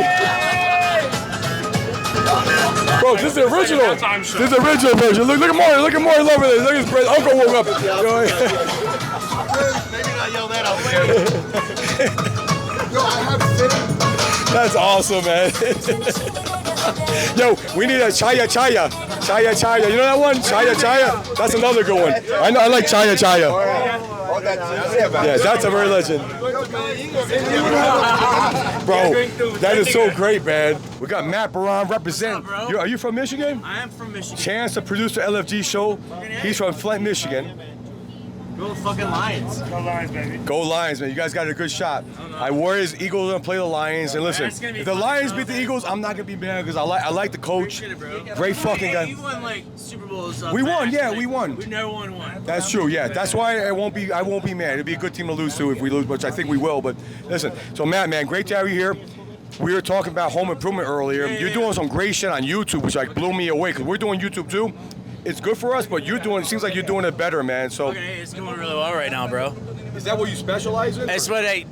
Bro, this is the original. This is the original version. Look at Maury. Look at Maury over there. Look at his breath. Uncle woke up. Maybe not yell that out there. That's awesome, man. Yo, we need a chaya. Chaya. You know that one? Chaya. That's another good one. I like chaya. Yeah, that's a very legend. Bro, that is so great, man. We got Matt Baran representing. Are you from Michigan? I am from Michigan. Chance, the producer of LFG show. He's from Flint, Michigan. Go fucking Lions. Go Lions, baby. Go Lions, man. You guys got a good shot. Warriors, Eagles gonna play the Lions. And listen, if the Lions beat the Eagles, I'm not gonna be mad because I like the coach. Great fucking guy. You won like Super Bowls. We won, yeah, we won. We never won one. That's true, yeah. That's why I won't be mad. It'd be a good team to lose to if we lose, which I think we will. But listen, so Matt, man, great to have you here. We were talking about home improvement earlier. You're doing some great shit on YouTube, which like blew me away because we're doing YouTube too. It's good for us, but it seems like you're doing it better, man. So Okay, it's going really well right now, bro. Is that what you specialize in? That's what I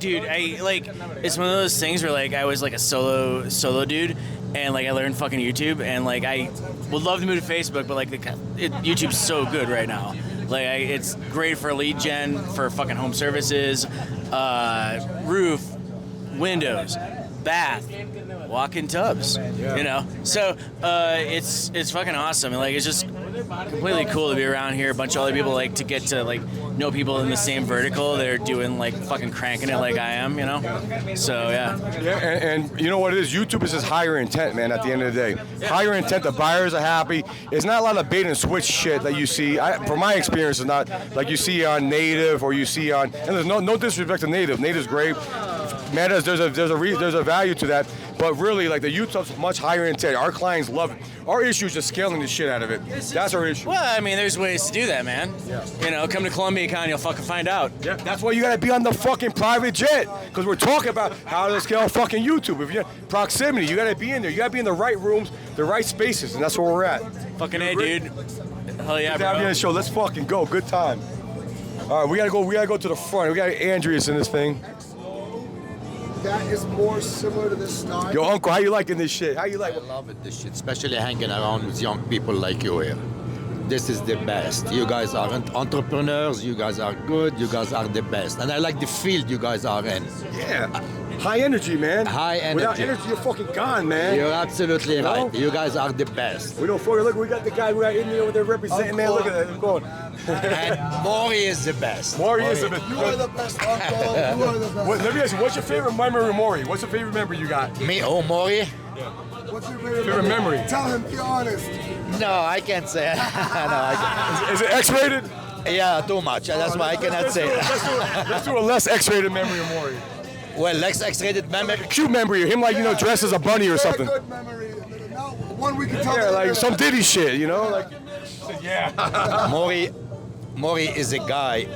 like. It's one of those things where like I was like a solo dude, and like I learned fucking YouTube, and like I would love to move to Facebook, but like YouTube's so good right now. Like it's great for lead gen, for fucking home services, roof, windows, bath, walk-in tubs, So it's fucking awesome, and like it's just completely cool to be around here. A bunch of other people like to get to like know people in the same vertical. They're doing like fucking cranking it like I am, So yeah. Yeah, and you know what it is? YouTube is just higher intent, man. At the end of the day, higher intent. The buyers are happy. It's not a lot of bait and switch shit that you see. From my experience, it's not like you see on Native or you see on. And there's no disrespect to Native. Native's great. Metas, there's a value to that, but really, like the YouTube's much higher intent. Our clients love it. Our issue is just scaling the shit out of it. That's our issue. Well, I mean, there's ways to do that, man. Yeah. Come to Colombiacon, you'll fucking find out. Yeah, that's why you gotta be on the fucking private jet, because we're talking about how to scale fucking YouTube. If you're proximity, you gotta be in there. You gotta be in the right rooms, the right spaces, and that's where we're at. Fucking A, dude. Hell yeah, Good to bro. have you on the show. Let's fucking go. Good time. All right, we gotta go to the front. We got Andreas in this thing. That is more similar to this style. Yo, Uncle, how you liking this shit? How you like it? I love it, this shit, especially hanging around with young people like you here. This is the best. You guys are entrepreneurs, you guys are good, you guys are the best. And I like the field you guys are in. Yeah. High energy, man. High energy. Without energy, you're fucking gone, man. You're absolutely right. You guys are the best. We don't fucking look. We got the guy who got in there over there representing, man. Look at that. I'm going. And Maury is the best. Maury is the best. You are the best, Uncle. You are the best. Let me ask you, what's your favorite memory of Maury? What's your favorite memory you got? Me? Oh, Maury? What's your Favorite memory? Tell him, be honest. No, I can't say. No, I can't. Is it X-rated? Yeah, too much. That's why I cannot say. Let's do a less X-rated memory of Maury. Well, less X-rated memory. Cute memory of him, like, dressed as a bunny or something. Good memory. One we can tell. Yeah, like some Diddy shit, like. Yeah. Maury is a guy.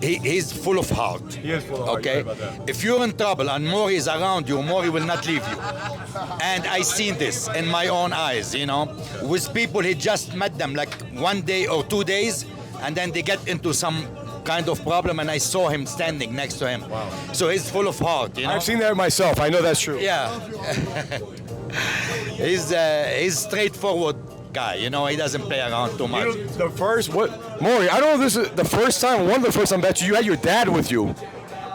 He's full of heart. He is full of heart. Okay? If you're in trouble and Maury is around you, Maury will not leave you. And I seen this in my own eyes, with people he just met them like 1 day or 2 days, and then they get into some kind of problem, and I saw him standing next to him. Wow. So he's full of heart, I've seen that myself. I know that's true. Yeah. He's straightforward guy, he doesn't play around too much. Maury, I don't know if this is the first time, one of the first time I met you had your dad with you.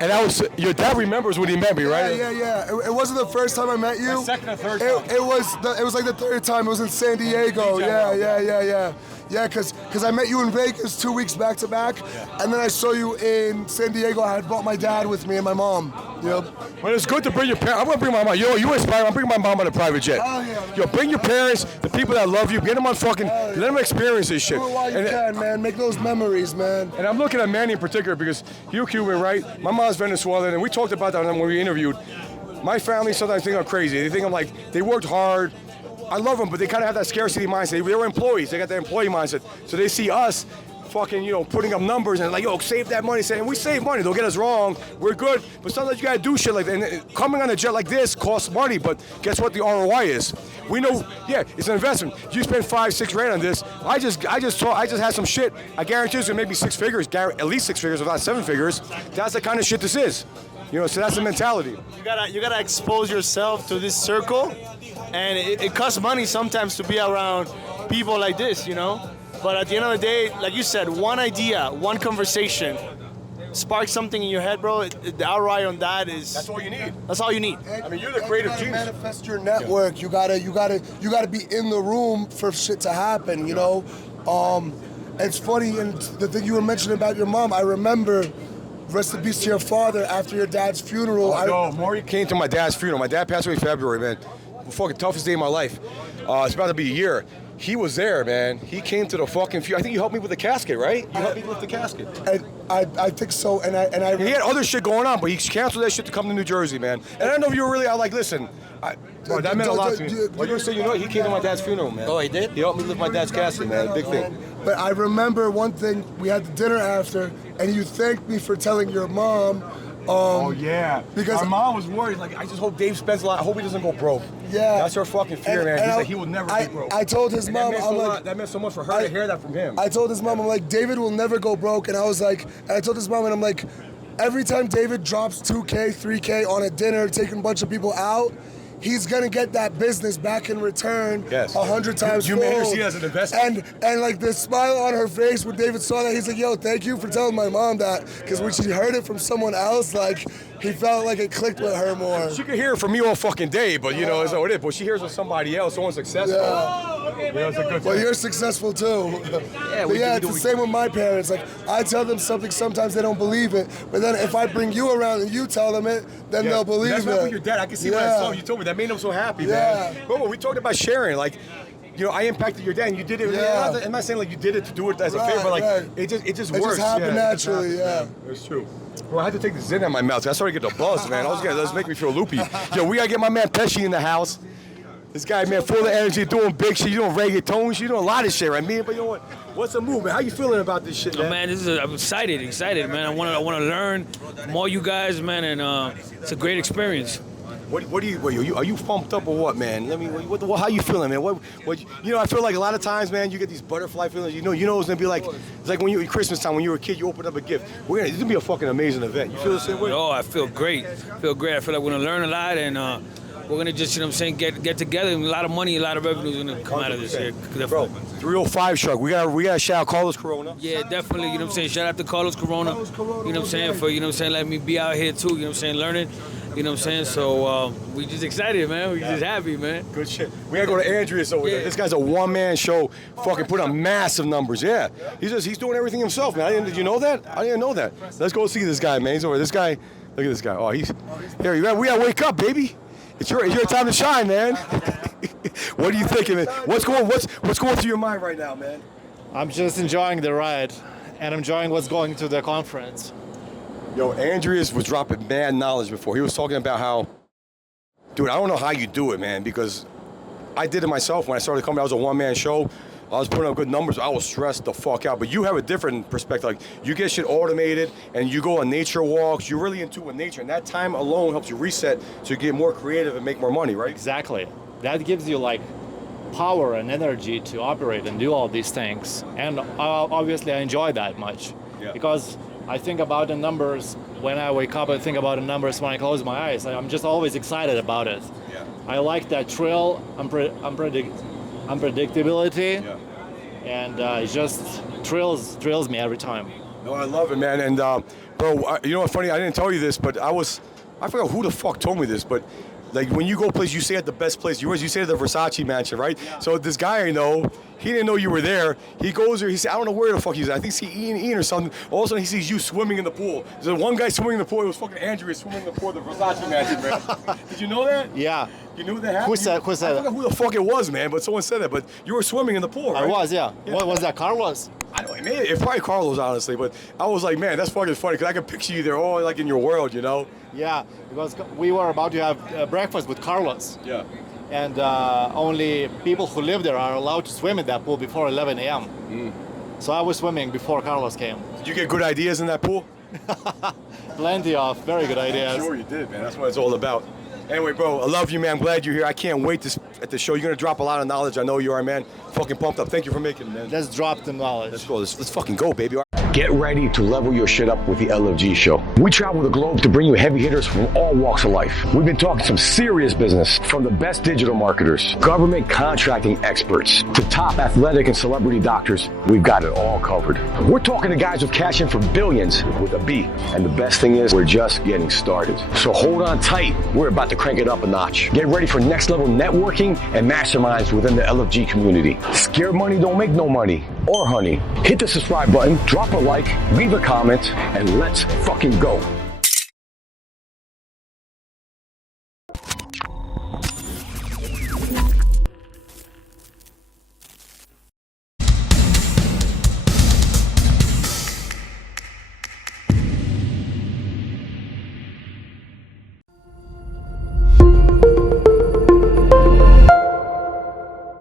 And your dad remembers when he met me, right? Yeah. It wasn't the first time I met you. The second or third time. It was like the third time. It was in San Diego. Yeah. Yeah, because I met you in Vegas 2 weeks back to back, and then I saw you in San Diego. I had brought my dad with me and my mom. Well, it's good to bring your parents. I'm gonna bring my mom. You inspire. I'm bringing my mom on a private jet. Oh yeah. Bring your parents, the people that love you. Get them on fucking. Let them experience this shit. Do it while you can, man. Make those memories, man. And I'm looking at Manny in particular because you're Cuban, right? My mom's Venezuelan, and we talked about that when we interviewed. My family sometimes think I'm crazy. They think I'm like they worked hard. I love them, but they kind of have that scarcity mindset. They were employees. They got that employee mindset. So they see us fucking, putting up numbers and like, save that money. Saying we save money. They'll get us wrong. We're good. But sometimes you got to do shit like that. And coming on a jet like this costs money. But guess what the ROI is? We know, it's an investment. You spend $5-6 grand on this. I just had some shit. I guarantee it's going to make me 6 figures, at least 6 figures, if not 7 figures. That's the kind of shit this is. So that's the mentality. You gotta expose yourself to this circle, and it costs money sometimes to be around people like this, But at the end of the day, like you said, one idea, one conversation, spark something in your head, bro. The ROI on that is. That's all you need. That's all you need. I mean, you're the creative genius. Manifest your network. You gotta be in the room for shit to happen. It's funny, and the thing you were mentioning about your mom, I remember. Rest in peace to your father after your dad's funeral. Maury came to my dad's funeral. My dad passed away in February, man. The fucking toughest day of my life. It's about to be a year. He was there, man. He came to the fucking funeral. I think you helped me with the casket, right? You helped me lift the casket. And I think so. And I. He had other shit going on, but he canceled that shit to come to New Jersey, man. And I don't know if you were really. Listen. Bro, that meant a lot to me. But you said, he came to my dad's funeral, man. Oh, he did? He helped me lift my dad's casket, man. Big thing. But I remember one thing. We had the dinner after, and you thanked me for telling your mom. Because our mom was worried. Like, I just hope Dave spends a lot. I hope he doesn't go broke. Yeah. That's her fucking fear, man. He's like, he will never be broke. I told his mom, that meant so much for her to hear that from him. I told his mom, I'm like, David will never go broke. And I told his mom, and I'm like, every time David drops 2K, 3K on a dinner, taking a bunch of people out, he's gonna get that business back in return 100 times. You made her see it as an investment. And like the smile on her face when David saw that, he's like, yo, thank you for telling my mom that. Because when she heard it from someone else, like, he felt like it clicked with her more. She could hear it from me all fucking day, but it's what it is. But she hears it from somebody else, someone successful. It's a good thing. Well, you're successful too. It's the same with my parents. Like, I tell them something, sometimes they don't believe it. But then if I bring you around and you tell them it, then they'll believe it. That's what with your dad. I can see when I saw you told me. That made him so happy, man. Bro, we talked about sharing. Like, I impacted your dad, and you did it. I'm not saying like you did it to do it as a favor, but like it just works. It just happened naturally. It's true. Bro, I had to take the Zin out of my mouth. I started to get the buzz, man. That's make me feel loopy. We gotta get my man Pesci in the house. This guy, man, full of energy, doing big shit. You doing reggaeton, you doing a lot of shit, right, man? But you know what? What's the move, man? How you feeling about this shit, man? Man, I'm excited, man. I want to learn from all you guys, man, and it's a great experience. Are you pumped up or what, man? How you feeling, man? I feel like a lot of times, man, you get these butterfly feelings. You know it's gonna be like, it's like when you Christmas time when you were a kid, you open up a gift. It's gonna be a fucking amazing event. You feel the same way? Oh, I feel great. I feel like we're gonna learn a lot, and we're gonna just, get together. And a lot of money, a lot of revenue is gonna come out of this here. Bro, 305 truck. We gotta shout out Carlos Corona. Yeah, definitely. Shout out to Carlos Corona. For letting me be out here too. Learning. So we just excited, man. We just happy, man. Good shit. We gotta go to Andreas over there. This guy's a one-man show. Fucking put on massive numbers. Yeah, he's doing everything himself, man. Did you know that? I didn't know that. Let's go see this guy, man. He's over. This guy. Look at this guy. Oh, he's here. We gotta wake up, baby. It's your time to shine, man. What are you thinking, man? What's going through your mind right now, man? I'm just enjoying the ride. and enjoying what's going to the conference. Yo, Andreas was dropping mad knowledge before. He was talking about how, dude, I don't know how you do it, man, because I did it myself when I started the company. I was a one-man show. I was putting up good numbers. I was stressed the fuck out. But you have a different perspective. Like, you get shit automated, and you go on nature walks. You're really into nature, and that time alone helps you reset so you get more creative and make more money, right? Exactly. That gives you like power and energy to operate and do all these things. And obviously, I enjoy that much because I think about the numbers when I wake up. I think about the numbers when I close my eyes. I'm just always excited about it. Yeah. I like that thrill, unpredictability, and it just thrills me every time. No, I love it, man. And bro, you know what's funny? I didn't tell you this, but I forgot who the fuck told me this, but like when you go places, you stay at the best place. You stay at the Versace mansion, right? Yeah. So this guy I know, he didn't know you were there. He goes there, he said, I don't know where the fuck he's at. I think he Ian or something. All of a sudden he sees you swimming in the pool. There's one guy swimming in the pool. It was fucking Andreas swimming in the pool at the Versace mansion, man. Did you know that? Yeah. You knew that happened? Who said I forgot who the fuck it was, man, but someone said that. But you were swimming in the pool, right? I was, yeah. What was that, Carlos? I don't know, it's probably Carlos, honestly, but I was like, man, that's fucking funny, because I can picture you there all like in your world, you know? Yeah, because we were about to have breakfast with Carlos. Yeah. And only people who live there are allowed to swim in that pool before 11 a.m. So I was swimming before Carlos came. Did you get good ideas in that pool? Plenty of very good ideas. I'm sure you did, man. That's what it's all about. Anyway, bro, I love you, man. I'm glad you're here. I can't wait at the show. You're going to drop a lot of knowledge. I know you are, man. Fucking pumped up. Thank you for making it, man. Let's drop the knowledge. Let's go. Let's fucking go, baby. Get ready to level your shit up with the LFG show. We travel the globe to bring you heavy hitters from all walks of life. We've been talking some serious business, from the best digital marketers, government contracting experts, to top athletic and celebrity doctors. We've got it all covered. We're talking to guys with cash in for billions with a B. And the best thing is, we're just getting started. So hold on tight. We're about to crank it up a notch. Get ready for next level networking and masterminds within the LFG community. Scared money don't make no money or honey. Hit the subscribe button, drop a like, leave a comment, and let's fucking go.